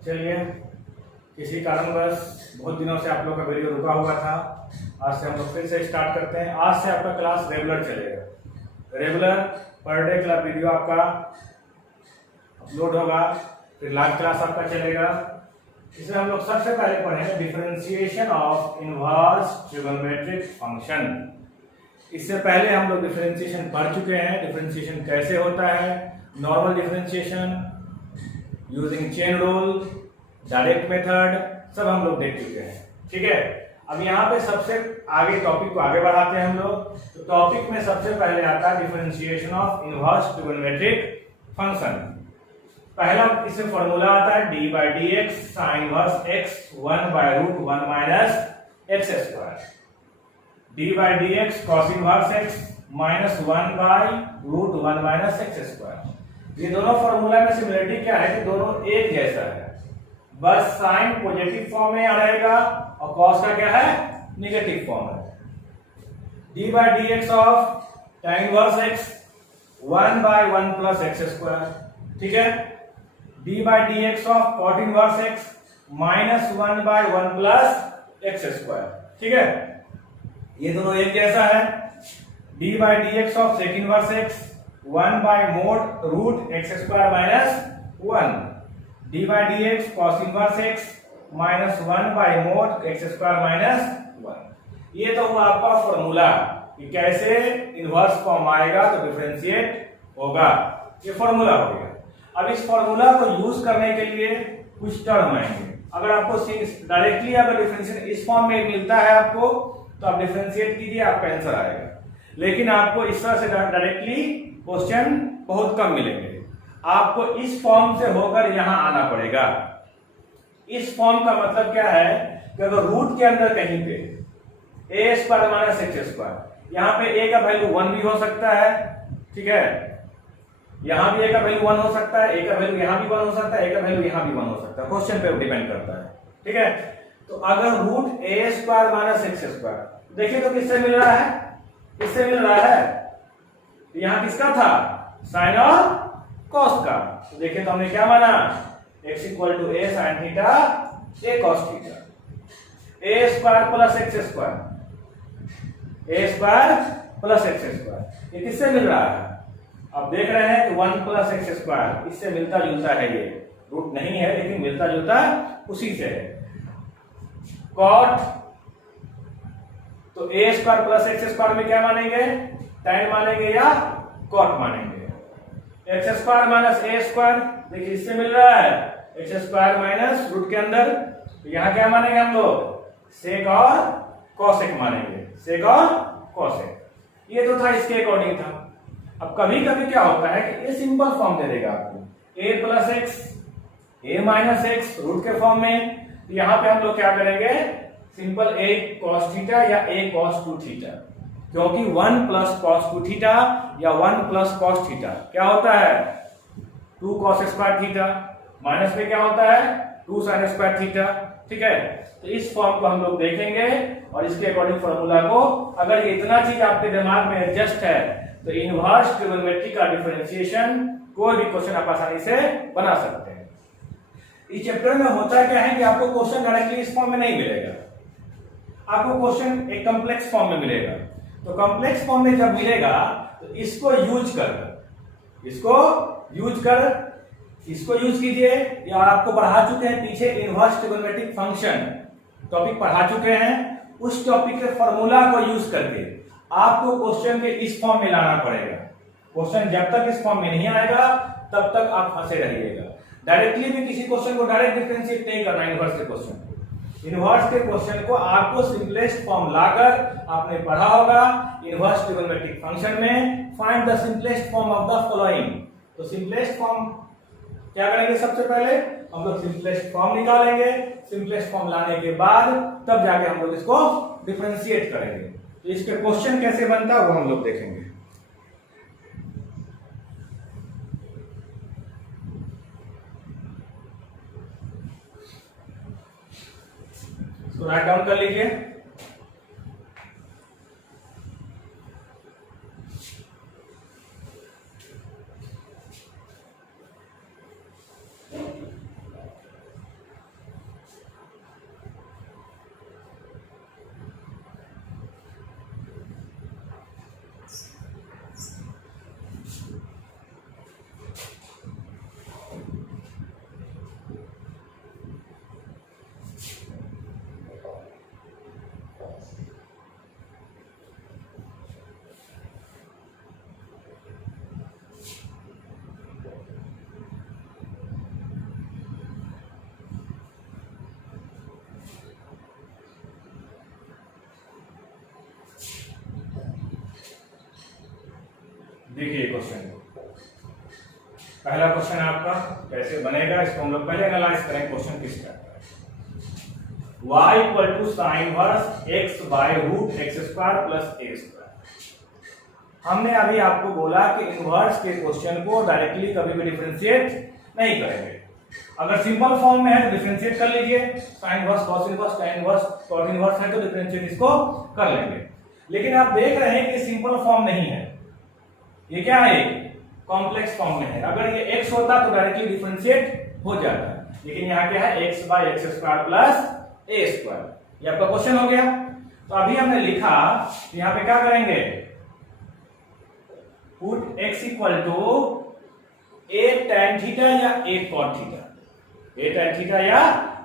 चलिए, किसी कारणवश बहुत दिनों से आप लोग का वीडियो रुका हुआ था। आज से हम लोग फिर से स्टार्ट करते हैं। आज से आपका क्लास रेगुलर चलेगा। Regular per day class video आपका अपलोड होगा, फिर लाइव क्लास आपका चलेगा। इसमें हम लोग सबसे पहले पढ़ेंगे differentiation of inverse trigonometric function. इससे पहले हम लोग डिफरेंशिएशन पढ़ चुके हैं। डिफरेंशिएशन कैसे होता है, normal differentiation, using chain rule, direct method, सब हम लोग देख चुके हैं। ठीक है, अब यहाँ पे सबसे आगे टॉपिक को आगे बढ़ाते हैं हम लोग। तो टॉपिक में सबसे पहले आता है differentiation of inverse trigonometric function. पहला इसमें फॉर्मूला आता है d by d x sine inverse x 1/√1 minus x square, D by d x cos inverse x minus 1/√1 minus x square. ये दोनों फॉर्मूला में सिमिलरिटी क्या है कि दोनों एक जैसा है, बस साइन पॉजिटिव फॉर्म में रहेगा और कॉस का क्या है, नेगेटिव फॉर्म है। D by d x of tan inverse x 1/1 plus x square, ठीक है। D by d x of cot inverse x minus 1/1 plus x square, ठीक है। ये दोनों एक जैसा है। D by d x of sec inverse x 1/mod x square minus 1, d by d x cos inverse x minus 1/mod x square minus 1। ये तो हुआ आपका फॉर्मूला कि कैसे इनवर्स फॉर्म आएगा तो डिफरेंशिएट होगा। ये फॉर्मूला हो गया। अब इस फॉर्मूला को यूज करने के लिए कुछ टर्म आएंगे। अगर आपको डायरेक्टली अगर डिफरेंशिएट इस फॉर्म में मिलता है आपको, तो आप डिफरेंशिएट कीजिए, आपका आंसर आएगा। लेकिन आपको इस तरह से डायरेक्टली क्वेश्चन बहुत कम मिलेंगे। आपको इस फॉर्म से होकर यहां आना पड़ेगा। इस फॉर्म का मतलब क्या है कि अगर रूट के अंदर कहीं पे ए स्क्वायर माइनस एक्स स्क्वायर, यहां पे ए का वैल्यू 1 भी हो सकता है, ठीक है। यहां भी ए का वैल्यू 1 हो सकता है, ए का वैल्यू यहां भी 1 हो सकता है, ए का वैल्यू यहां भी 1 हो सकता है। क्वेश्चन पे डिपेंड करता है, ठीक है। तो अगर रूट ए स्क्वायर माइनस एक्स स्क्वायर, देखिए तो किससे मिल रहा है, किससे मिल रहा है, यहां किसका था, साइन और कॉस का। तो देखिए तो हमने क्या माना, x equal to a sine theta a cos theta, a square plus x square, a square plus x square. ये किससे मिल रहा है, अब देख रहे हैं कि 1 प्लस एक्स स्क्वायर इससे मिलता जुलता है। ये रूट नहीं है लेकिन मिलता जुलता उसी से है। कॉट, तो ए स्क्वायर प्लस एक्स स्क्वायर में क्या मानेंगे, tan मानेंगे या कॉट मानेंगे। एक्स स्क्वायर माइनस ए स्क्वायर, देखिए इससे मिल रहा है एक्स स्क्वायर माइनस रूट के अंदर, तो यहां क्या मानेंगे हम लोग, सेक और कॉसेक मानेंगे, सेक और कॉसेक। ये तो था इसके अकॉर्डिंग था। अब कभी कभी क्या होता है कि ये सिंपल फॉर्म दे देगा आपको, a plus x a minus x root के फॉर्म में। तो यहां पे हम लोग क्या करेंगे, सिंपल a cos थीटा या a cos 2 थीटा, क्योंकि 1 प्लस कॉस 2 थीटा या 1 प्लस कॉस थीटा क्या होता है, 2 कॉस स्क्वायर थीटा, माइनस में क्या होता है 2 साइन स्क्वायर थीटा, ठीक है। तो इस फॉर्म को हम लोग देखेंगे और इसके अकॉर्डिंग फॉर्मूला को, अगर ये इतना चीज आपके दिमाग में एडजस्ट है तो इनवर्स ट्रिगोनोमेट्री का डिफरेंशिएशन कोई भी क्वेश्चन आप आसानी से बना सकते हैं। इस चैप्टर में होता क्या है कि आपको क्वेश्चन डायरेक्टली इस फॉर्म में नहीं मिलेगा, आपको क्वेश्चन एक कॉम्प्लेक्स फॉर्म में मिलेगा। तो कॉम्प्लेक्स फॉर्म में जब मिलेगा तो इसको यूज कीजिए। या आपको पढ़ा चुके हैं पीछे इनवर्स ट्रिगोनोमेट्रिक फंक्शन टॉपिक पढ़ा चुके हैं, उस टॉपिक के फॉर्मूला को यूज करके आपको क्वेश्चन के इस फॉर्म में लाना पड़ेगा। क्वेश्चन जब तक इस फॉर्म में नहीं आएगा तब तक आप फंसे रहिएगा। डायरेक्टली भी किसी क्वेश्चन को डायरेक्ट डिफरेंशिएट नहीं करना। इनवर्स के क्वेश्चन को आपको सिंपलेस्ट फॉर्म लाकर, आपने पढ़ा होगा इनवर्स ट्रिगोनोमेट्रिक फंक्शन में find the simplest form of the following. तो सिंपलेस्ट फॉर्म क्या करेंगे, सबसे पहले हम लोग सिंपलेस्ट फॉर्म निकालेंगे। सिंपलेस्ट फॉर्म लाने के बाद तब जाके हम लोग इसको डिफरेंशिएट करेंगे। तो इसके क्वेश्चन कैसे बनता है वो हम लोग देखेंगे। इसको राइट डाउन कर लीजिए। देखिए क्वेश्चन को, पहला क्वेश्चन आपका कैसे बनेगा इसको हम लोग पहले एनालाइज करें क्वेश्चन किस टाइप का है। y equal to sine inverse x by root x square plus a square. हमने अभी आपको बोला कि इनवर्स के क्वेश्चन को डायरेक्टली कभी भी डिफरेंशिएट नहीं करेंगे। अगर सिंपल फॉर्म में है तो डिफरेंशिएट कर लीजिए, sine inverse cos inverse tan inverse cos inverse है तो डिफरेंशिएट इसको कर लेंगे। लेकिन आप देख रहे हैं कि सिंपल फॉर्म नहीं है, ये क्या है, कॉम्प्लेक्स फॉर्म में है। अगर ये x होता तो डायरेक्टली डिफरेंशिएट हो जाता, लेकिन यहाँ क्या है x by x square plus a square. ये आपका क्वेश्चन हो गया। तो अभी हमने लिखा यहाँ पे क्या करेंगे, put x equal to a tan theta या a cot theta, a tan theta या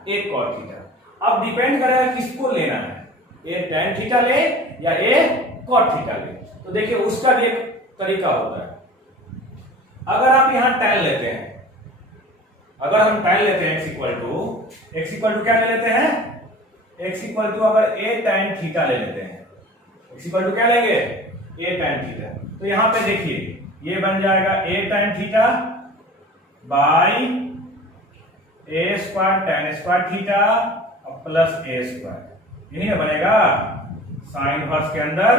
a cot थीटा। अब डिपेंड करेगा किसको लेना है, a tan थीटा ले या a cot थीटा ले। तो देखिए उसका भी एक तरीका होता है। अगर आप यहां tan लेते हैं, अगर हम tan लेते हैं x इक्वल टू क्या ले लेते हैं, x इक्वल टू अगर a tan थीटा ले लेते हैं, x इक्वल टू क्या लेंगे, a tan थीटा। तो यहां पे देखिए ये बन जाएगा a tan theta bye a square tan square theta plus a square, यही ना बनेगा साइन इनवर्स के अंदर,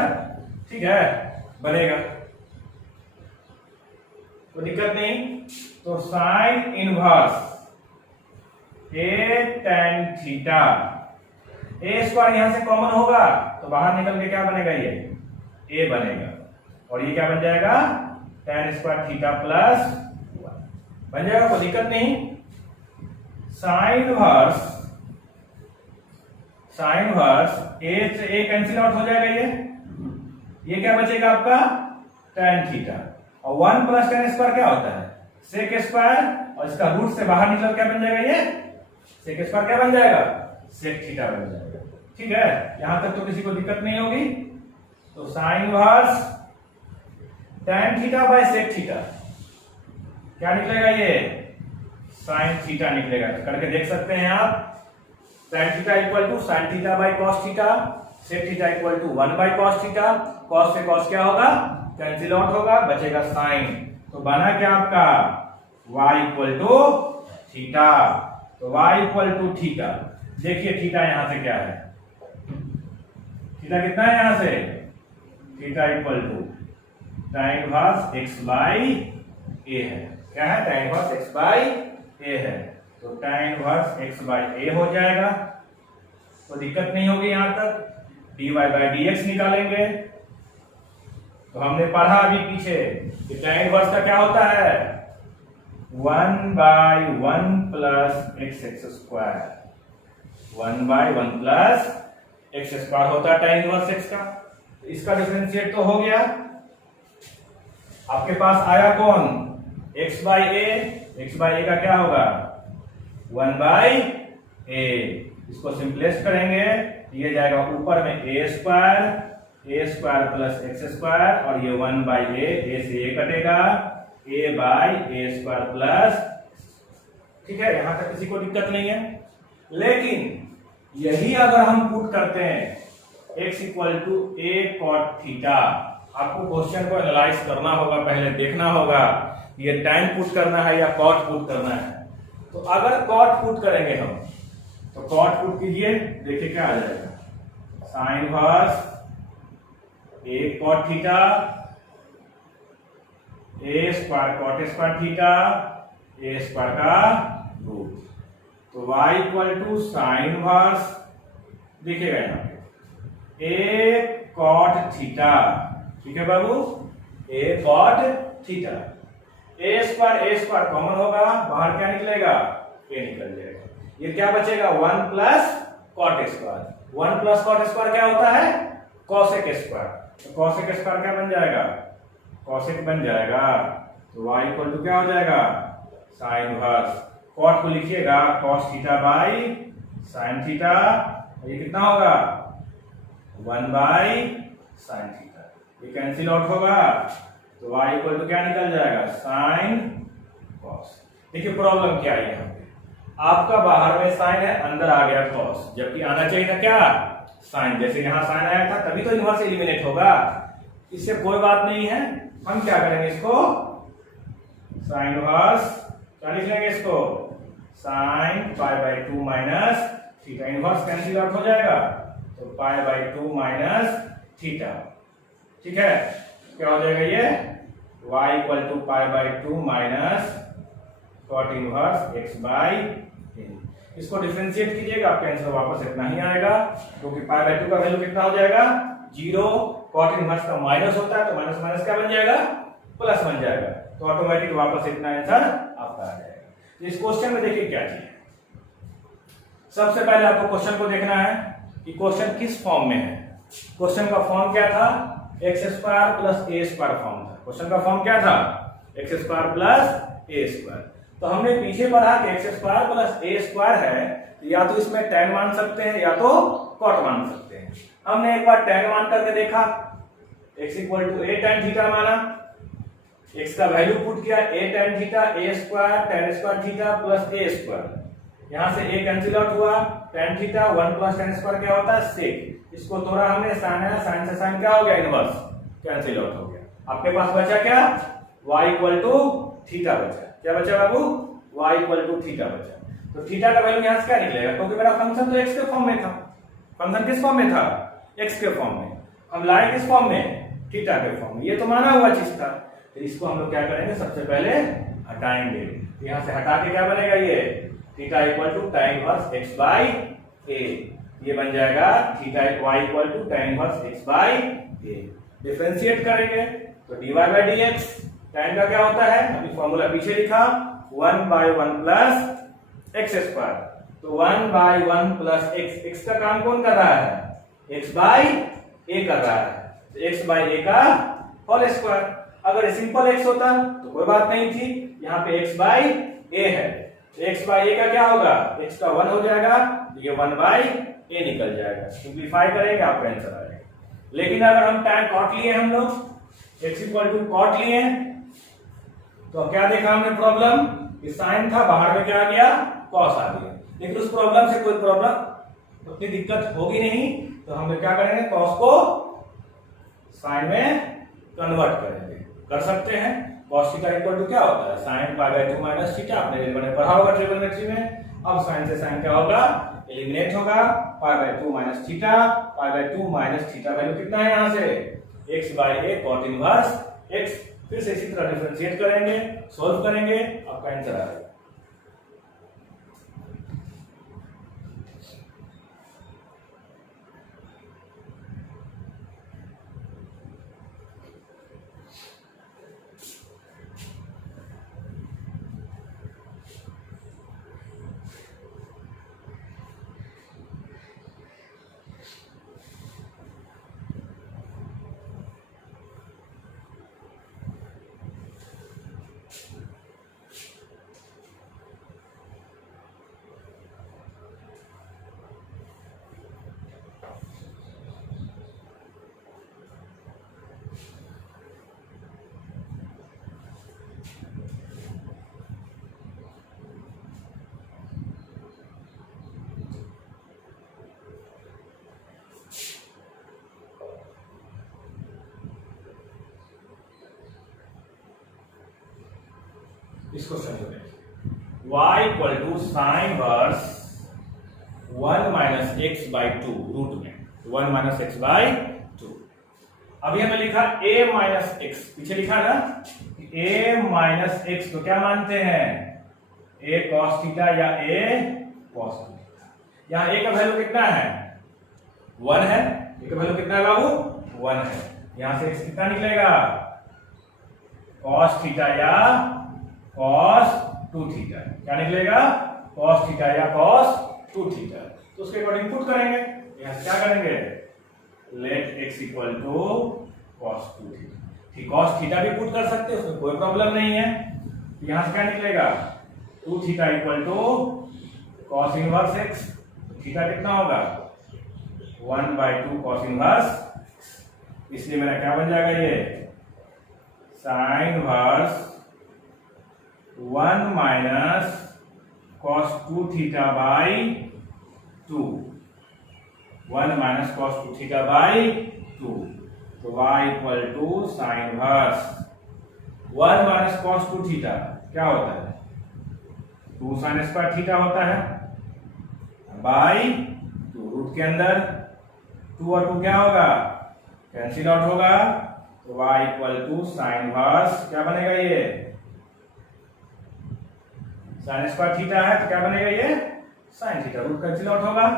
ठीक है, बनेगा, कोई दिक्कत नहीं। तो sine inverse a tan theta, a square यहां से कॉमन होगा तो बाहर निकल के क्या बनेगा, ये a बनेगा, और ये क्या बन जाएगा tan स्क्वायर थीटा प्लस बन जाएगा, कोई दिक्कत नहीं। साइन इनवर्स a से a कैंसिल आउट हो जाएगा, ये क्या बचेगा आपका tan थीटा, और 1 प्लस tan स्क्वायर क्या होता है सेक स्क्वायर, और इसका रूट से बाहर निकल क्या बन जाएगा, ये सेक स्क्वायर क्या बन जाएगा, सेक थीटा बन जाएगा, ठीक है। यहां तक तो किसी को दिक्कत नहीं होगी। तो sine inverse tan theta by sec theta क्या निकलेगा, ये साइन थीटा निकलेगा। करके देख सकते हैं आप, tan theta equal to sine theta by cos theta, sec theta equal to 1 by cos theta, cos से कॉस क्या होगा, कैंसिल आउट होगा, बचेगा साइन। तो बना क्या आपका y इक्वल टू थीटा। तो y इक्वल टू थीटा, देखिए थीटा यहां से क्या है, थीटा कितना है यहां से, theta equal to tan inverse x by a है, क्या है, tan inverse x by a है। तो tan inverse x by a हो जाएगा, तो दिक्कत नहीं होगी यहां तक। dy बाय dx निकालेंगे, तो हमने पढ़ा अभी पीछे कि tan इनवर्स का क्या होता है, 1 by 1 plus x square, 1 by 1 plus x square होता है tan इनवर्स x का। तो इसका डिफरेंशिएट तो हो गया, आपके पास आया कौन, x बाय a का क्या होगा 1 बाय a, इसको सिंपलेस्ट करेंगे, ये जाएगा ऊपर में a square plus x square, और ये 1 बाय a से a कटेगा, a by a square plus, ठीक है, यहां तक किसी को दिक्कत नहीं है। लेकिन यही अगर हम पुट करते हैं x equal to a cot theta, आपको क्वेश्चन को एनालाइज करना होगा, पहले देखना होगा ये tan पुट करना है या cot पुट करना है। तो अगर cot पुट करेंगे हम, तो cot पुट कीजिए, देखिए क्या आ जाएगा, sine inverse a cot theta, a square cot square theta, a square का रूट। तो y equal to sine inverse, देखिएगा यहाँ पे a cot थीटा, ठीक है बाबू, a cot theta, a square common होगा, बाहर क्या निकलेगा, a निकल जाएगा, ये क्या बचेगा 1 plus cot square, 1 plus cot square क्या होता है, cosec स्क्वायर। तो cosec स्क्वायर क्या बन जाएगा, cosec बन जाएगा। तो y इक्वल टू क्या हो जाएगा, साइन इनवर्स, cot को लिखिएगा cos theta by sine theta, ये कितना होगा 1 बाय साइन थीटा, ये कैंसिल आउट होगा, तो y इक्वल टू क्या निकल जाएगा, साइन कॉस। देखिए प्रॉब्लम क्या है, यहाँ पे आपका बाहर में साइन है, अंदर आ गया कॉस, जबकि आना चाहिए था क्या, साइन। जैसे यहां साइन आया था तभी तो इनवर्स एलिमिनेट होगा, इससे कोई बात नहीं है, हम क्या करेंगे इसको साइन इनवर्स, क्या लिख लेंगे इसको sign pi by 2 minus theta, inverse cancel out हो जाएगा तो पाई बाई 2 माइनस थीटा। ठीक है, क्या हो जाएगा ये y equal to pi by 2 minus cot inverse x by n। इसको डिफरेंशिएट कीजिएगा, आपका आंसर वापस इतना ही आएगा, क्योंकि पाई बाई 2 का वैल्यू कितना हो जाएगा 0, कॉट इनवर्स का माइनस होता है तो माइनस माइनस क्या बन जाएगा प्लस बन जाएगा, तो ऑटोमेटिक वापस इतना आंसर आपका आ जाएगा। तो इस क्वेश्चन में देखिए क्या चाहिए, सबसे पहले आपको क्वेश्चन को देखना है कि क्वेश्चन किस फॉर्म में है। क्वेश्चन का फॉर्म क्या था, एक्स स्क्वायर प्लस ए स्क्वायर फॉर्म था। क्वेश्चन का फॉर्म क्या था, एक्स स्क्वायर प्लस ए स्क्वायर। तो हमने पीछे पढ़ा कि एक्स स्क्वायर प्लस ए स्क्वायर है, तो या तो इसमें tan मान सकते हैं या तो cot मान सकते हैं। हमने एक बार tan मान करके देखा, x equal to a tan theta माना, x का वैल्यू पुट किया a tan theta, a square tan square theta plus a square, यहां से a कैंसिल आउट हुआ, tan theta 1 plus tan square क्या होता है sec, इसको थोड़ा हमने साइन है, साइन से साइन क्या हो गया इनवर्स कैंसिल आउट हो गया। आपके पास बचा क्या y इक्वल टू थीटा बचा, क्या बचा बाबू y इक्वल टू थीटा बचा। तो थीटा का वैल्यू यहां से क्या निकलेगा, क्योंकि मेरा फंक्शन तो x के फॉर्म में था, फंक्शन किस फॉर्म में था x के फॉर्म में, हम लाए किस फॉर्म में थीटा के फॉर्म में, ये तो माना हुआ चीज था। तो इसको हम लोग क्या करेंगे, सबसे पहले हटाएंगे, यहां से हटा के क्या बनेगा ये theta equal to tan inverse x by a, ये बन जाएगा theta y equal to tan inverse x by a। Differentiate करेंगे तो dy बाई dx, tan का क्या होता है, अभी फॉर्मूला पीछे लिखा 1 बाई 1 प्लस एक्स स्क्वायर, तो 1 बाई 1 प्लस x का काम कौन कर रहा है, x बाई a कर रहा है, तो x बाई a का होल स्क्वायर। अगर सिंपल x होता तो कोई बात नहीं थी, यहाँ पे x बाई a है, x बाई a का क्या होगा, x का 1 हो जाएगा, तो ये 1 बाई a निकल जाएगा, सिंप्लीफाई करेंगे आपका आंसर आ जाएगा। लेकिन अगर हम tan cot लिए, हम लोग x इक्वल टू cot लिए, तो क्या देखा हमने प्रॉब्लम, कि साइन था, बाहर में क्या आ गया cos आ गया, लेकिन उस प्रॉब्लम से कोई प्रॉब्लम उतनी दिक्कत होगी नहीं, तो हम क्या करेंगे cos को साइन में कन्वर्ट करेंगे, कर सकते हैं। cos थीटा इक्वल टू क्या होता है, sign pi by 2 minus theta, आपने मैंने पढ़ा होगा ट्रिग्नोमेट्री में। अब साइन से साइन क्या होगा, एलिमिनेट होगा, पाई by 2 minus theta, pi by 2 minus theta value कितना है यहाँ से x by a cot inverse x। फिर से इसी तरह डिफरेंशिएट करेंगे, सॉल्व करेंगे, आपका आंसर आ जाएगा। इस क्वेश्चन को देखिए, y equal to sine inverse 1 minus x by 2 root में 1 माइनस एक्स बाई 2। अभी हमें लिखा a माइनस एक्स, पीछे लिखा ना a माइनस एक्स, तो क्या मानते हैं a cos थीटा या a cos थीटा। यहाँ a का वैल्यू कितना है 1 है, a का वैल्यू कितना है बाबू 1 है, यहां से x कितना निकलेगा cos थीटा या cos 2 थीटा, क्या निकलेगा cos थीटा या cos 2 थीटा। तो उसके अकॉर्डिंग पुट करेंगे, यहां से क्या करेंगे let x equal to cos 2 theta. ठीक, cos थीटा भी पुट कर सकते हैं, उसमें कोई प्रॉब्लम नहीं है। यहां से क्या निकलेगा 2 theta equal to cos inverse x, theta कितना होगा 1/2 cos इनवर्स, इसलिए मेरा क्या बन जाएगा ये sine inverse 1 minus cos 2 theta by 2, 1 minus cos 2 theta by 2, तो y equal to sine inverse 1 minus cos 2 theta क्या होता है? 2 साइन स्क्वायर थीटा होता है बाई 2 रूट के अंदर 2 और 2 क्या होगा? कैंसिल आउट होगा, तो y equal to sine inverse क्या बनेगा? ये साइन स्क्वायर थीटा है तो क्या बनेगा? ये sine theta, root cancel out होगा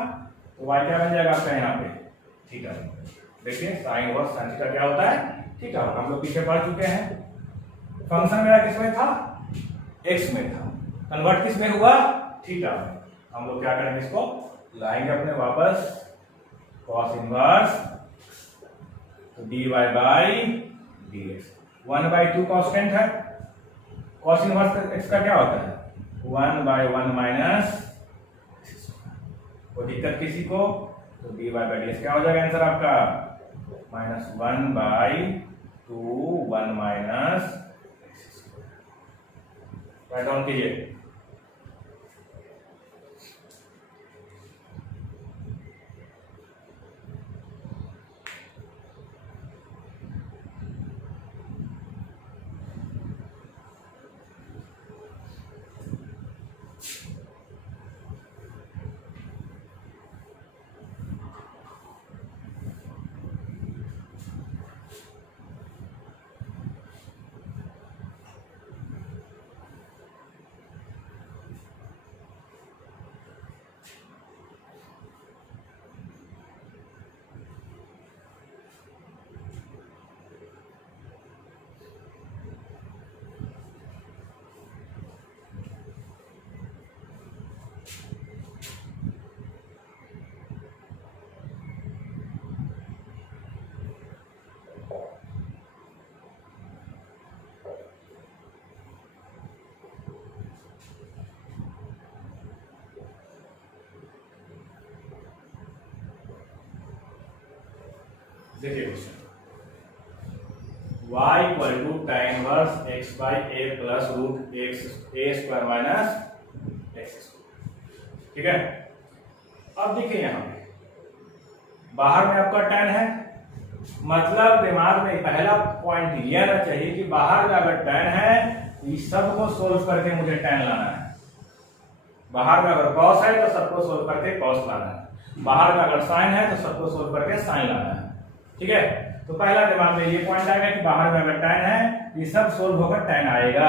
तो y क्या बन जाएगा आपका यहाँ पे? थीटा। देखिए साइन इनवर्स साइन थीटा क्या होता है? थीटा। हम लोग पीछे पढ़ चुके हैं। फंक्शन मेरा किस में था? x में था। कन्वर्ट किस में हुआ? थीटा में। हम लोग क्या करेंगे? इसको लाएंगे अपने वापस cos inverse dy by dx। 1/2 constant है। cos इनवर्स x का क्या होता है? 1/1 माइनस, कोई दिक्कत किसी को? तो dy बाई dx क्या हो जाएगा आंसर आपका? -1/2 1 माइनस राइट डाउन कीजिए। देखिए question, y equal to tan inverse x by a plus root x a square minus x square. ठीक है, अब देखिए यहाँ पे बाहर में आपका tan है, मतलब दिमाग में पहला पॉइंट ये आना चाहिए कि बाहर में अगर tan है इस सब को सोल्व करके मुझे tan लाना है। बाहर में अगर cos है तो सबको सोल्व करके cos लाना है, बाहर में अगर sin है तो सबको सोल्व करके sin लाना है। ठीक है, तो पहला दिमाग में ये पॉइंट आएगा कि बाहर में अगर tan है ये सब सोल्व होकर tan आएगा।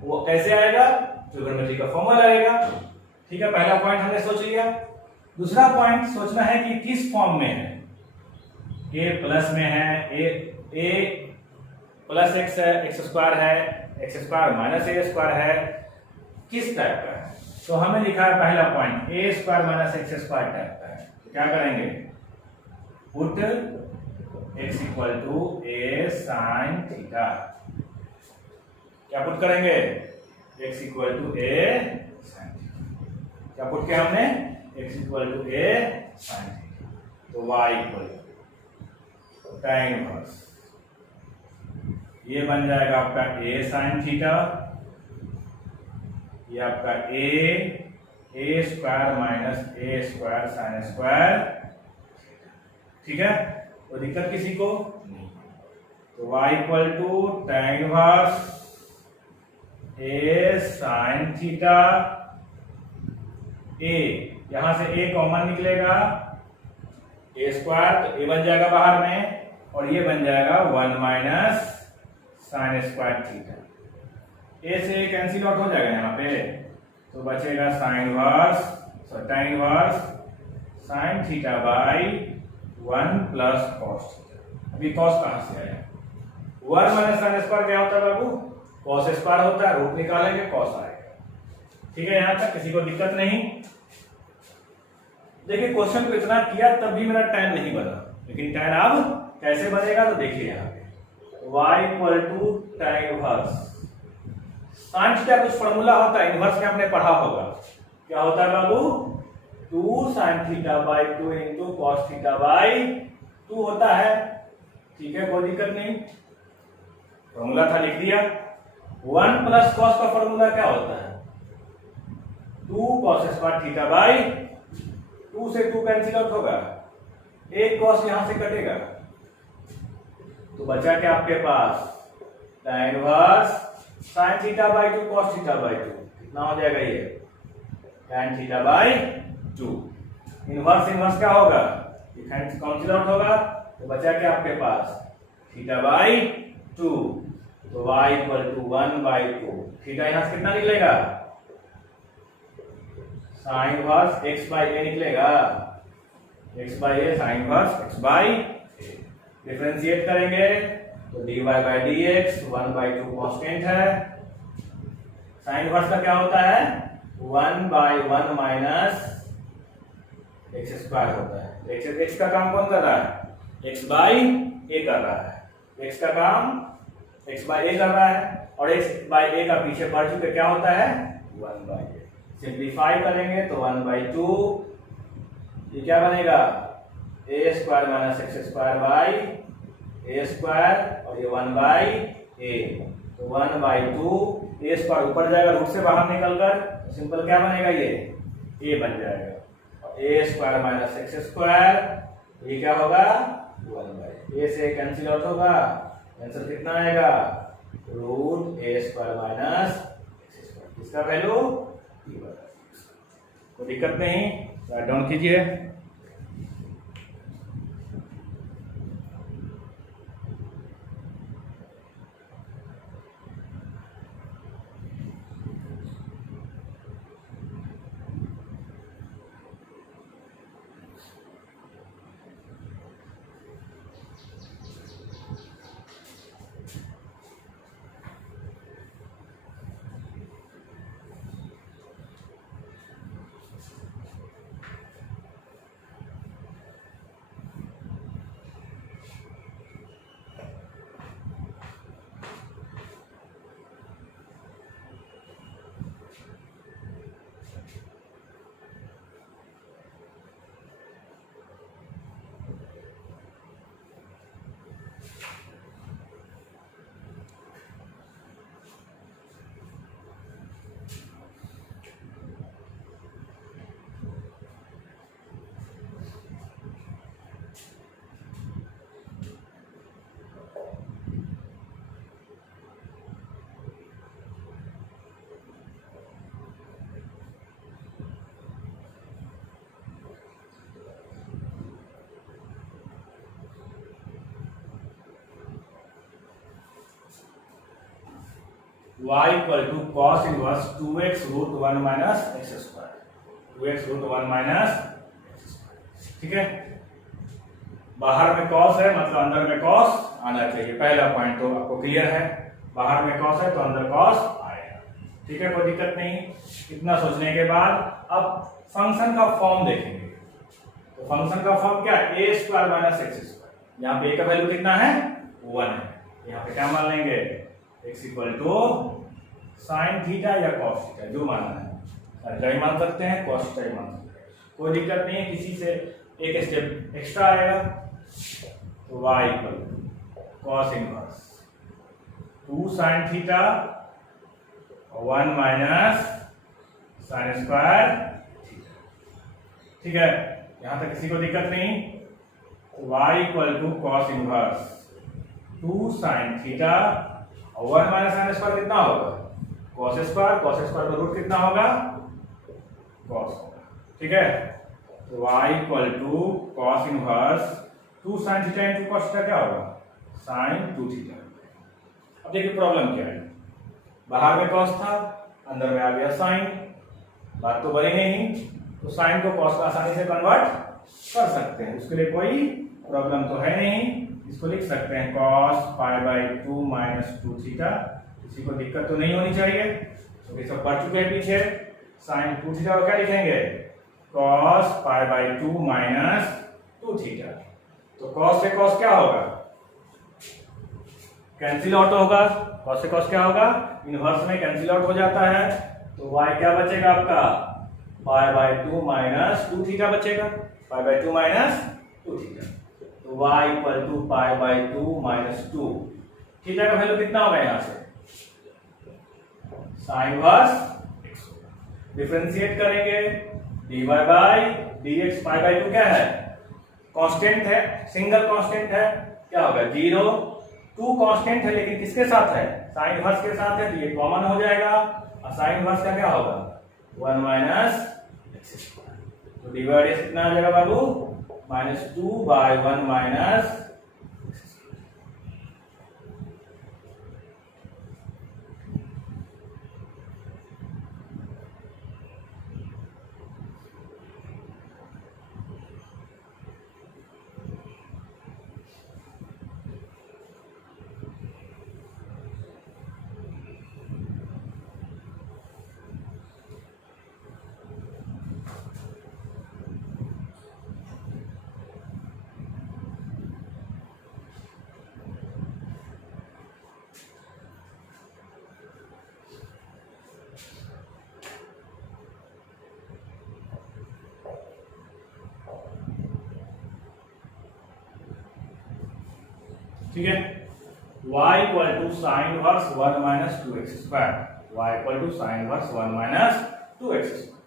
वो कैसे आएगा? ट्रिग्नोमेट्री का फॉर्मूला आएगा। ठीक है, पहला पॉइंट हमने सोच लिया। दूसरा पॉइंट सोचना है कि किस फॉर्म में है। a प्लस में है, a प्लस x है, x स्क्वायर है, x square minus a square है, किस टाइप का है? तो हमें लिखा है पहला point a square minus x square type का है। तो क्या करेंगे? Put x equal to a sine theta. क्या पुट करेंगे? x equal to a sine theta. क्या पुट किया हमने? x equal to a sine theta. तो y equal to tan inverse, ये बन जाएगा आपका a साइन थीटा, ये आपका a square minus a square sine square. ठीक है, तो दिक्कत किसी को नहीं। तो y equal to tan inverse a sine theta, a यहां से a कॉमन निकलेगा, a स्क्वायर तो a बन जाएगा बाहर में, और ये बन जाएगा 1 minus sine square theta. a से a कैंसिल आउट हो जाएगा यहाँ पे, तो बचेगा sign inverse tan inverse sine theta by 1 plus cos theta. अभी कॉस कहां से आया? 1 माइनस साइन स्क्वायर क्या होता है बाबू? कॉस स्क्वायर होता है, रूट निकालेंगे कॉस आएगा। ठीक है, यहां तक किसी को दिक्कत नहीं। देखिए क्वेश्चन को इतना किया तब भी मेरा tan नहीं बना, लेकिन tan अब कैसे बनेगा तो देखिए यहाँ पे y equal to tan inverse sine theta कुछ फॉर्मूला होता है, इनवर्स में आपने पढ़ा होगा। क्या होता है बाबू? 2 sine theta by 2 into cos theta by 2 होता है। ठीक है, कोई दिक्कत नहीं, फॉर्मूला था लिख दिया। 1 प्लस कॉस का फॉर्मूला क्या होता है? 2 कॉस स्क्वायर थीटा बाई 2 से 2 कैंसिल आउट होगा, एक कॉस यहां से कटेगा, तो बचा क्या आपके पास? tan inverse sin theta by 2 cos theta by 2 कितना हो जाएगा ये tan theta by 2। Inverse inverse क्या होगा, ये कैंसिल आउट होगा तो बचा क्या आपके पास थीटा बाई 2, तो y इक्वल टू 1/2। थीटा यहां से कितना निकलेगा sin inverse x by a निकलेगा, x by a sin inverse x by a। Differentiate करेंगे तो dy बाई dx 1/2 कांस्टेंट है। sin इनवर्स का क्या होता है 1/1 माइनस एक्स स्क्वायर होता है। x का काम कौन कर रहा है x बाई a कर रहा है, x का काम x बाई a कर रहा है और x बाई a का पीछे पड़ चुके क्या होता है 1/a। सिंप्लीफाई करेंगे तो 1/2 ये क्या बनेगा a square minus x square by a square और ये 1/a, तो 1/2 a स्क्वायर ऊपर जाएगा रूट से बाहर निकलकर, तो सिंपल क्या बनेगा ये a बन जाएगा और a square minus x square ये क्या होगा 1/a से कैंसिल आउट होगा, आंसर कितना आएगा root a square minus x square. इसका वैल्यू कोई दिक्कत नहीं, राइट डाउन कीजिए। y equal to cos inverse 2x root 1 minus x square, 2x root 1 minus x square. ठीक है, बाहर में cos है मतलब अंदर में cos आना चाहिए, पहला पॉइंट तो आपको क्लियर है, बाहर में cos है तो अंदर cos आएगा। ठीक है, कोई दिक्कत नहीं। इतना सोचने के बाद अब फंक्शन का फॉर्म देखेंगे, तो फंक्शन का फॉर्म क्या है a square minus x square. यहाँ पे a का वैल्यू कितना है 1 है, यहाँ पे क्या मान लेंगे x equal to sine theta या कॉस थीटा जो मानना है, थीटा ही मान सकते हैं कॉस थीटा ही मान सकते हैं, कोई दिक्कत नहीं है। किसी से एक स्टेप एक्स्ट्रा आएगा तो y equal cos inverse 2 sine theta 1 minus sine square theta. ठीक है, यहां तक किसी को दिक्कत नहीं। तो y equal to cos inverse 2 sine theta और 1 माइनस साइन स्क्वायर कितना होगा कॉस स्क्वायर, कॉस स्क्वायर का रूट कितना होगा कॉस होगा। ठीक है, तो y equal to cos inverse 2 sine theta into cos theta क्या होगा साइन 2 थीटा। अब देखिए प्रॉब्लम क्या है, बाहर में कॉस था अंदर में आ गया साइन, बात तो बनी नहीं, तो साइन को कॉस का आसानी से कन्वर्ट कर सकते हैं, उसके लिए कोई प्रॉब्लम तो है नहीं। इसको लिख सकते हैं cos π/2 माइनस 2 थीटा, किसी को दिक्कत तो नहीं होनी चाहिए क्योंकि सब पढ़ चुके हैं पीछे। साइन 2 थीटा को क्या लिखेंगे cos π/2 माइनस 2 थीटा। तो cos से cos क्या होगा कैंसिल आउट होगा, cos से cos क्या होगा इनवर्स में कैंसिल आउट हो जाता है, तो y क्या बचेगा आपका π/2 माइनस 2 थीटा बचेगा, π/2 माइनस 2 थीटा। तो y equal to π/2 minus 2 theta का वैल्यू कितना होगा यहां से साइन इनवर्स x होगा। डिफरेंशिएट करेंगे dy बाय dx π/2 क्या है कांस्टेंट है, सिंगल कांस्टेंट है, क्या होगा 0 टू कांस्टेंट है लेकिन किसके साथ है, साइन इनवर्स के साथ है, तो ये कॉमन हो जाएगा और साइन इनवर्स का क्या होगा 1 माइनस एक्स स्क्वायर। तो डिवाइड कितना आ जाएगा बाबू -2/1 माइनस। ठीक है, y equal to sine inverse 1 minus 2x square, y equal to sine inverse 1 minus 2x square.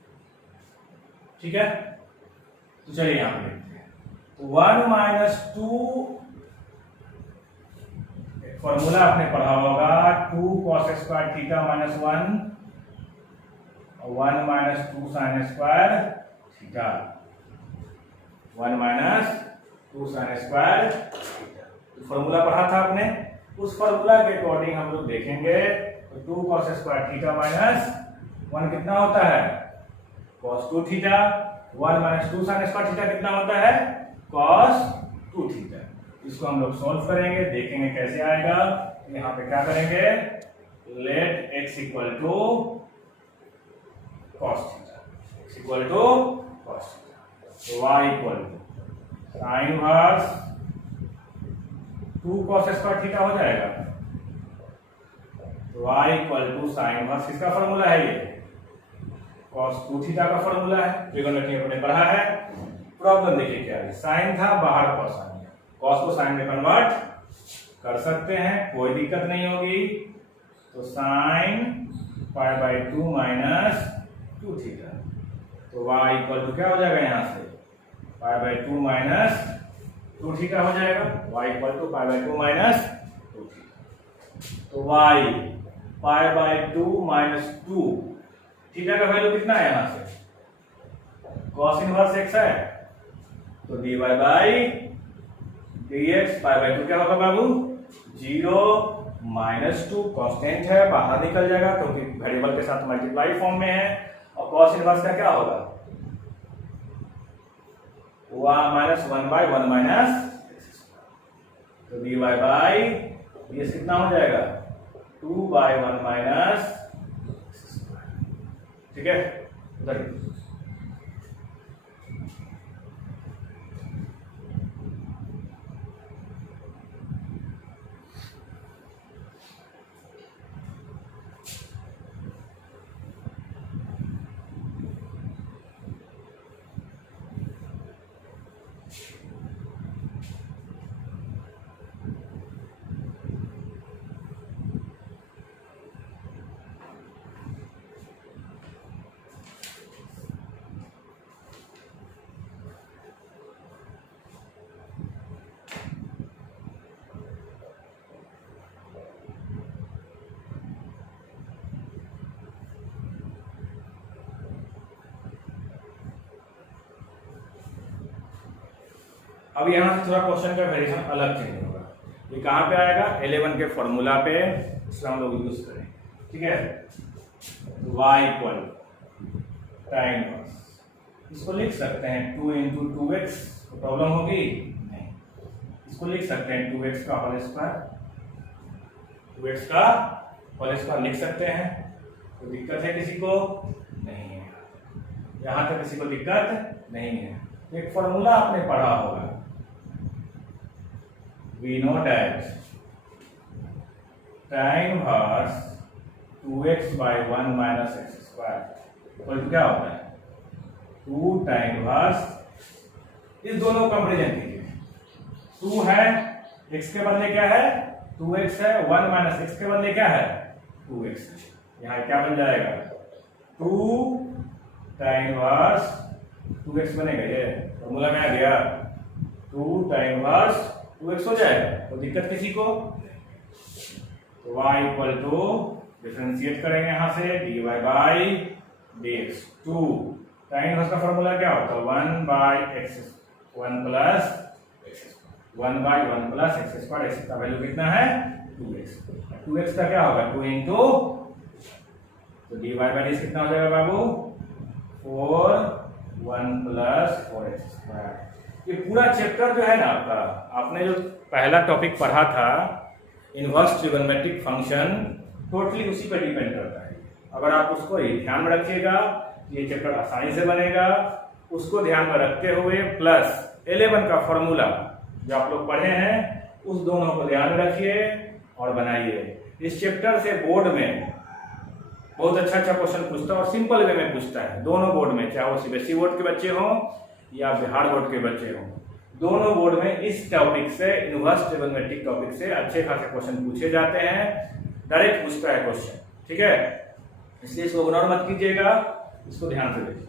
ठीक है, तो चलिए यहां पे देखते हैं। तो 1 माइनस 2 फॉर्मूला आपने पढ़ा होगा 2 cos स्क्वायर थीटा माइनस 1 और 1 minus 2 sine square theta, 1 minus 2 sine square theta formula पढ़ा था आपने। उस फॉर्मूला के अकॉर्डिंग हम लोग देखेंगे तो 2 cos स्क्वायर थीटा माइनस 1 कितना होता है cos 2 theta, 1 minus 2 sine square theta कितना होता है cos 2 थीटा। इसको हम लोग सॉल्व करेंगे, देखेंगे कैसे आएगा। यहाँ पे क्या करेंगे, let x equal to cos theta, x equal to cos theta, तो y equal to sine inverse 2 cos square theta हो जाएगा, तो y equal to sine inverse किसका फॉर्मूला है, ये cos 2 थीटा का फॉर्मूला है, ट्रिगोनोमेट्री हमने पढ़ा है। प्रॉब्लम देखिए क्या है, साइन था बाहर cos आ गया, cos को साइन में कन्वर्ट कर सकते हैं, कोई दिक्कत नहीं होगी। तो sign pi by 2 minus 2 theta, तो y इक्वल टू क्या हो जाएगा, यहां से पाई बाई 2 माइनस 2 थीटा हो जाएगा, y equal to pi by 2 minus 2 theta. तो y pi by 2 minus 2 theta का वैल्यू कितना है, यहां से cos इनवर्स x है, तो dy by dx pi by 2 क्या होगा बाबू 0 माइनस 2 कांस्टेंट है, बाहर निकल जाएगा क्योंकि वेरिएबल के साथ मल्टीप्लाई फॉर्म में है, और cos इनवर्स का क्या होगा माइनस 1/1 माइनस, तो dy बाई ये कितना हो जाएगा 2/1 माइनस। ठीक है, उधर अब यहाँ से थोड़ा क्वेश्चन का वेरिएशन अलग चेंज होगा। ये कहाँ पे आएगा, 11 के फॉर्मूला पे, इसको हम लोग यूज करें। ठीक है, y इक्वल tan इनवर्स, इसको लिख सकते हैं 2 इंटू 2x, प्रॉब्लम होगी नहीं, इसको लिख सकते हैं 2x का होल स्क्वायर, 2x का होल स्क्वायर लिख सकते हैं। तो दिक्कत है किसी को नहीं है, यहाँ तक किसी को दिक्कत नहीं है। एक फॉर्मूला आपने पढ़ा होगा, we know that tan inverse 2x by 1 minus x square तो क्या होता है 2 tan इनवर्स, इस दोनों कंपेरिजन कीजिए, 2 है x के बदले क्या है 2x है, 1 माइनस x के बदले क्या है 2x, यहाँ क्या बन जाएगा 2 tan इनवर्स 2x बनेगा, ये फॉर्मूला में आ गया 2 tan इनवर्स 2x हो जाएगा। तो दिक्कत किसी को तो y इक्वल टू डिफरेंशिएट करेंगे यहाँ से dy by dx। 2 tan inverse का फॉर्मूला क्या होता है 1 by x 1 plus x square. X का वैल्यू कितना है 2x का क्या होगा 2 इंटू तो dy बाई dx कितना हो जाएगा बाबू 4 1 प्लस 4x स्क्वायर। ये पूरा चैप्टर जो है ना आपका, आपने जो पहला टॉपिक पढ़ा था इनवर्स ट्रिगोनोमेट्रिक फंक्शन, टोटली उसी पर डिपेंड करता है। अगर आप उसको ध्यान में रखिएगा ये चैप्टर आसानी से बनेगा। उसको ध्यान में रखते हुए प्लस 11 का फॉर्मूला जो आप लोग पढ़े हैं उस दोनों को ध्यान में रखिए और बनाइए। इस चैप्टर से बोर्ड में बहुत अच्छा क्वेश्चन पूछता है और सिंपल वे में पूछता है दोनों बोर्ड में, चाहे वो सीबीएसई बोर्ड के बच्चे हों या बिहार बोर्ड के बच्चे हों। दोनों बोर्ड में इस टॉपिक से इनवर्स ट्रिगोनोमेट्रिक टॉपिक से अच्छे खासे क्वेश्चन पूछे जाते हैं। डायरेक्ट पूछता है क्वेश्चन, ठीक है, इसलिए इसको इग्नोर मत कीजिएगा, इसको ध्यान से देखिए।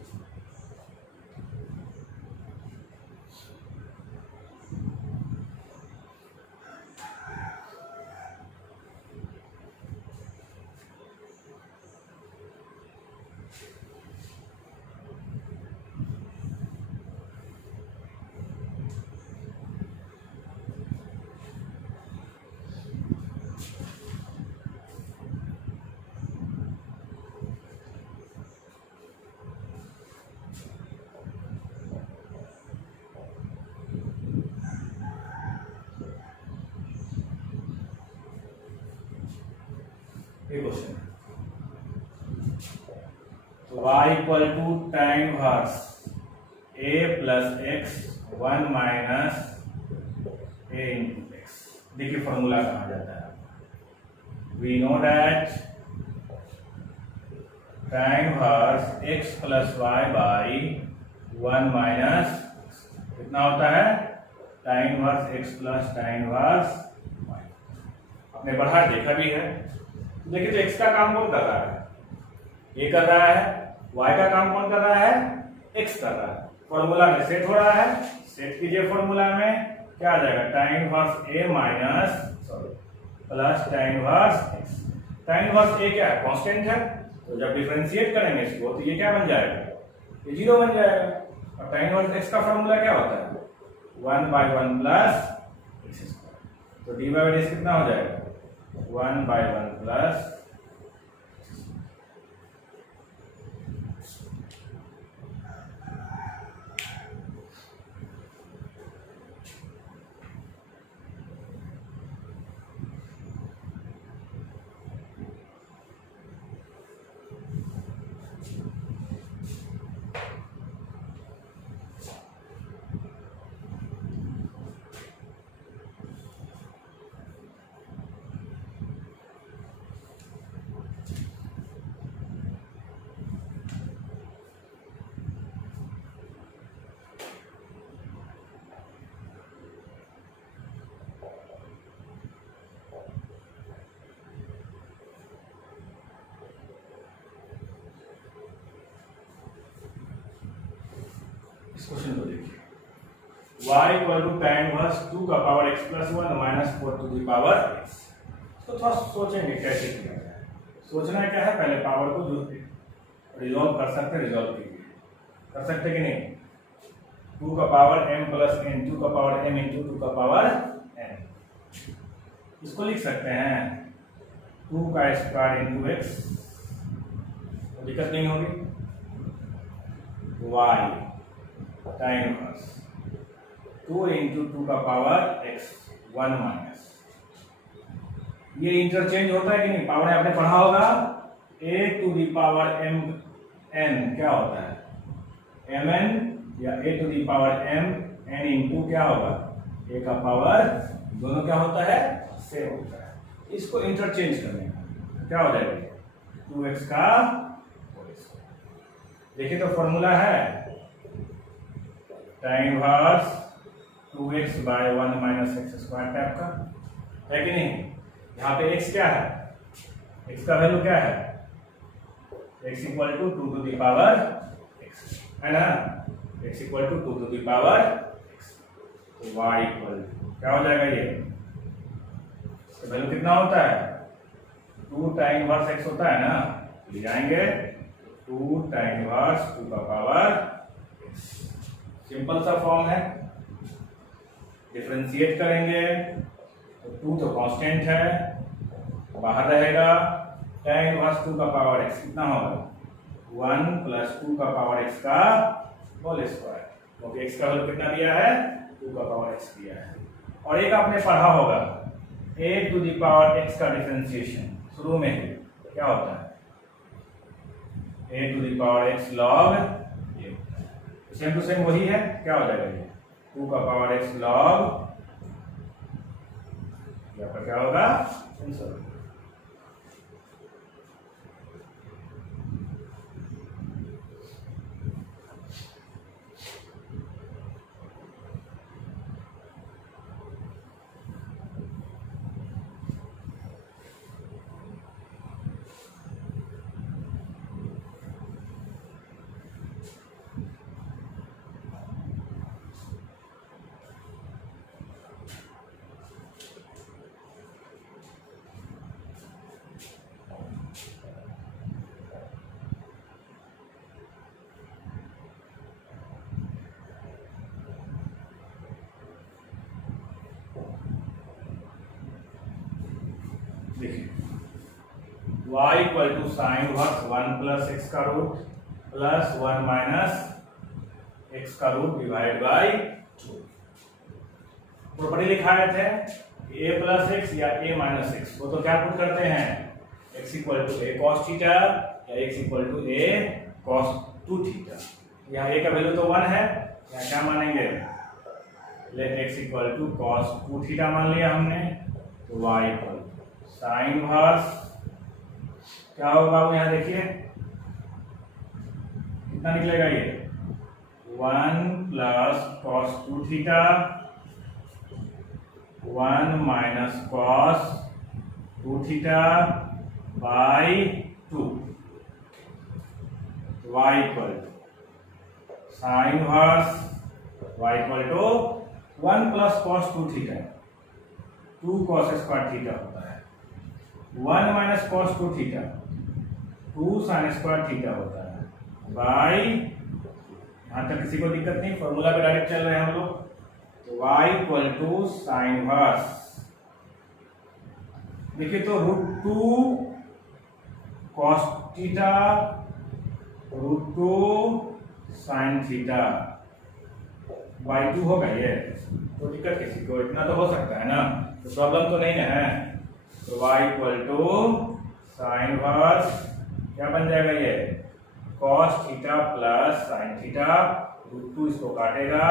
क्वेश्चन तो y equal to tan inverse a plus x 1 minus a into x. देखिए फॉर्मूला कहा जाता है, we know that tan inverse x plus y by 1 minus कितना होता है tan inverse x plus tan inverse y। आपने पढ़ा देखा भी है। देखिए तो x का काम कौन कर रहा है a कर रहा है, y का काम कौन कर रहा है x कर रहा है। फॉर्मूला में सेट हो रहा है, सेट कीजिए फॉर्मूला में क्या आ जाएगा tan inverse a minus plus tan inverse x। tan inverse a क्या है कांस्टेंट है, तो जब डिफरेंशिएट करेंगे इसको तो ये क्या बन जाएगा ये 0 बन जाएगा। और tan इनवर्स x का फॉर्मूला क्या होता है 1 बाई 1 प्लस एक्स स्क्वायर। तो dy बाई dx कितना हो जाएगा 1 बाई 1 प्लस। क्वेश्चन को देखिए y equal to tan inverse 2 का power x plus 1 minus 4 to the power x। तो थोड़ा सोचेंगे कैसे किया जाए। सोचना क्या है, पहले पावर को जो रिजॉल्व कर सकते रिजॉल्व कीजिए, कर सकते कि नहीं। 2 का पावर m प्लस n, 2 का पावर m इंटू 2 का पावर n, इसको लिख सकते हैं 2 का स्क्वायर इंटू x, तो दिक्कत नहीं होगी। y tan इनवर्स 2 इंटू 2 का पावर x 1 माइनस, ये इंटरचेंज होता है कि नहीं, पावर आपने पढ़ा होगा a to the power m n क्या होता है mn, या a to the power m n into क्या होगा a का पावर, दोनों क्या होता है सेम होता है। इसको इंटरचेंज करने का क्या हो जाएगा 2x का। देखिए तो फॉर्मूला है tan inverse 2x by 1 minus x square type का है कि नहीं। यहाँ पे x क्या है, x का वैल्यू क्या है x equal to 2 to the power x है ना, x equal to 2 to the power x। तो y इक्वल क्या हो जाएगा, ये इसका वैल्यू कितना होता है 2 tan इनवर्स x होता है ना, ले जाएंगे 2 tan इनवर्स 2 का पावर x। सिंपल सा फॉर्म है। डिफरेंशिएट करेंगे तो 2 तो कांस्टेंट है, बाहर रहेगा। tan इनवर्स 2 का पावर x कितना होगा, 1 प्लस 2 का पावर x का होल स्क्वायर, क्योंकि x का वैल्यू कितना दिया है, 2 का पावर x दिया है। और एक आपने पढ़ा होगा a to the power x का डिफरेंशिएशन शुरू में ही क्या होता है, a to the power x log a। Same to same वही है, क्या हो जाएगा ये 2 का पावर x log, यहाँ पर क्या होगा आंसर। देखिए y equal to sine inverse 1 plus x का रूट प्लस 1 माइनस x का रूट डिवाइड बाई 2। प्रॉपर्टी लिखाए थे a प्लस x या a माइनस x, वो तो क्या पुट करते हैं, x equal to a cos theta या x equal to a cos 2 theta. यहाँ a का वैल्यू तो 1 है, यहाँ क्या मानेंगे, let x equal to cos 2 theta मान लिया हमने, तो y इक्वल साइन इनवर्स क्या होगा, वो यहाँ देखिए कितना निकलेगा ये 1 plus cos 2 theta 1 minus cos 2 theta by 2, y equal sine inverse y equal to 1 plus cos 2 theta 2 cos square theta होता है, 1 minus cos 2 theta 2 sin square theta होता है बाई, यहाँ तक किसी को दिक्कत नहीं, फॉर्मूला पे डायरेक्ट चल रहे हैं हम लोग, तो y equal to sine inverse, देखिए तो √2 cos theta √2 sin theta by 2 होगा ये, तो दिक्कत किसी को, इतना तो हो सकता है ना, तो प्रॉब्लम तो नहीं है। तो y equal to sine inverse क्या बन जाएगा ये cos theta plus sine theta, √2 इसको काटेगा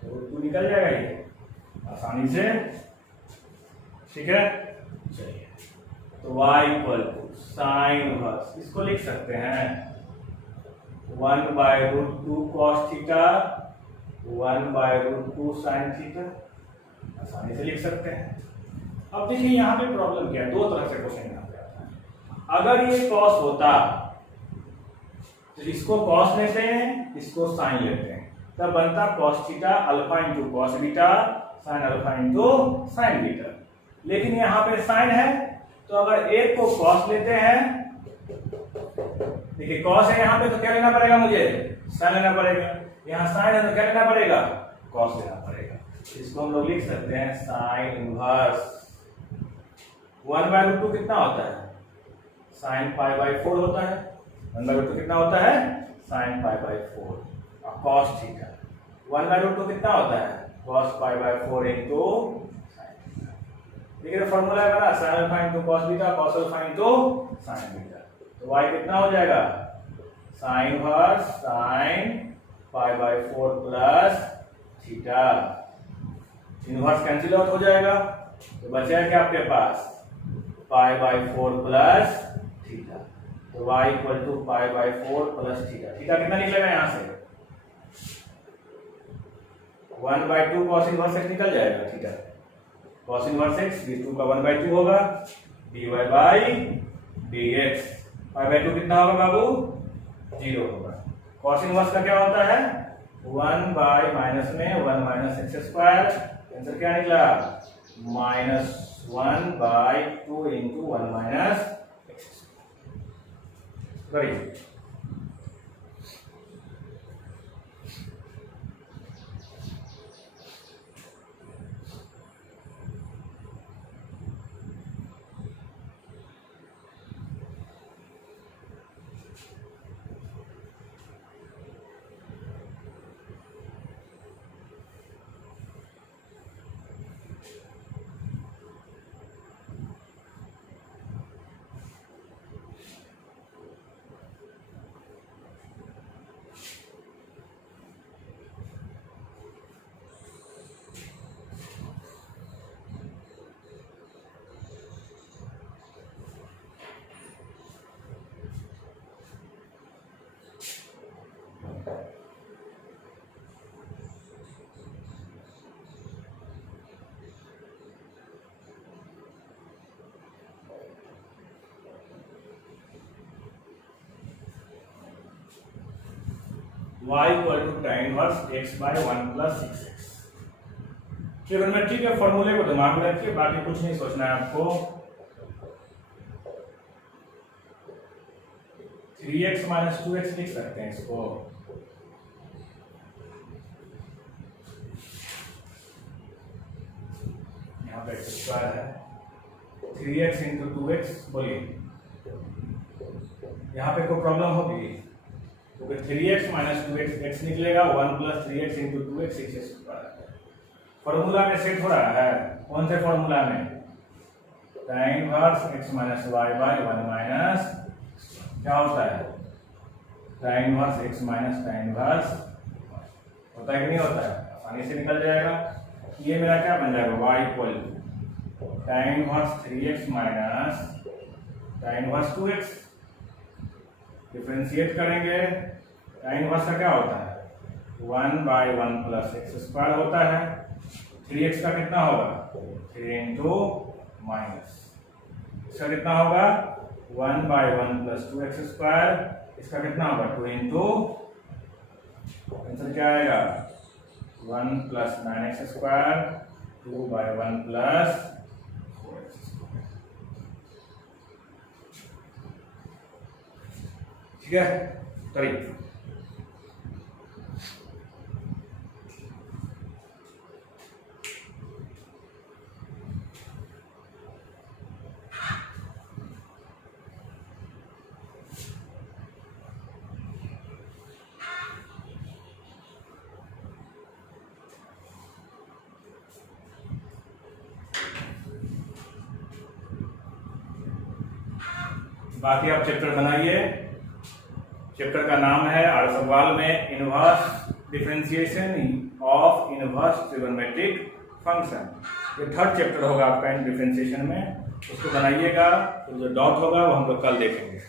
तो √2 निकल जाएगा ये आसानी से, ठीक है। चलिए तो y equal to sine inverse, इसको लिख सकते हैं 1 by √2 cos theta 1 by √2 sine theta, आसानी से लिख सकते हैं। अब देखिए यहाँ पे प्रॉब्लम क्या है, दो तरह से क्वेश्चन यहाँ पे आता है। अगर ये cos होता तो इसको cos लेते हैं, इसको sin लेते हैं, तब बनता cos theta alpha into cos beta sin alpha into sin beta. लेकिन यहाँ पे sin है, तो अगर एक को cos लेते हैं, देखिए cos है यहाँ पे तो क्या लेना पड़ेगा मुझे, sin लेना पड़ेगा, यहाँ sin है तो क्या लेना पड़ेगा, cos लेना पड़ेगा। इसको हम लोग लिख सकते हैं साइन इनवर्स 1 बाय √2 कितना होता है, साइन पाई बाई 4 होता है, 1 बाय √2 कितना होता है, साइन पाई बाई 4, और cos थीटा 1 बाय √2 कितना होता है, cos pi by 4 into sine theta. देखिए फॉर्मूला है ना, sine alpha into cos beta cos alpha into sine beta, तो y कितना हो जाएगा, sine inverse sine pi by 4 plus theta, inverse cancel out हो जाएगा, तो बचेगा क्या आपके पास पाई बाई 4 प्लस थीटा, तो y equal to pi by 4 plus theta, theta कितना निकलेगा यहाँ से 1 बाई 2 cos इनवर्स x निकल जाएगा, theta cos inverse x d2 का 1 बाई 2 होगा, dy by dx, pi by 2 कितना होगा बाबू 0 होगा। cos इनवर्स का क्या होता है 1 बाई माइनस में 1 माइनस एक्स स्क्वायर, आंसर क्या निकला -1 बाई 2 इंटू 1 माइनस करिए। y equal to tan inverse x by 1 plus 6x। Trigonometry के फॉर्मूले को दिमाग में रखिए, बाकी कुछ नहीं सोचना है आपको। 3x माइनस 2x लिख सकते हैं इसको। यहाँ पे स्क्वायर है, 3x इंटू 2x। बोलिए यहाँ पे कोई प्रॉब्लम होगी? क्योंकि 3x माइनस 2x x निकलेगा, 1 plus 3x into 2x 6x। Formula में सेट हो रहा है। कौन से फॉर्मूला में? tan inverse x minus y by 1 minus क्या होता है? tan inverse x minus tan inverse होता है कि नहीं होता है? आसानी से निकल जाएगा। ये मेरा क्या बन जाएगा? y equal tan inverse 3x minus tan inverse 2x। Differentiate करेंगे, tan इनवर्स का क्या होता है? 1 बाय 1 प्लस एक्स स्क्वायर होता है। 3x का कितना होगा? 3 इंटू माइनस, इसका कितना होगा? 1 बाय 1 प्लस 2x स्क्वायर। इसका कितना होगा? 2 इंटू, आंसर क्या आएगा? 1 plus 9x square, 2 bye 1 plus 4x। ठीक है, करिए। बाकी आप चैप्टर बनाइए। चैप्टर का नाम है और सवाल में inverse differentiation of inverse trigonometric function. ये थर्ड चैप्टर होगा आपका इन डिफरेंशिएशन में, उसको बनाइएगा। तो जो डॉट होगा वो हम लोग कल देखेंगे।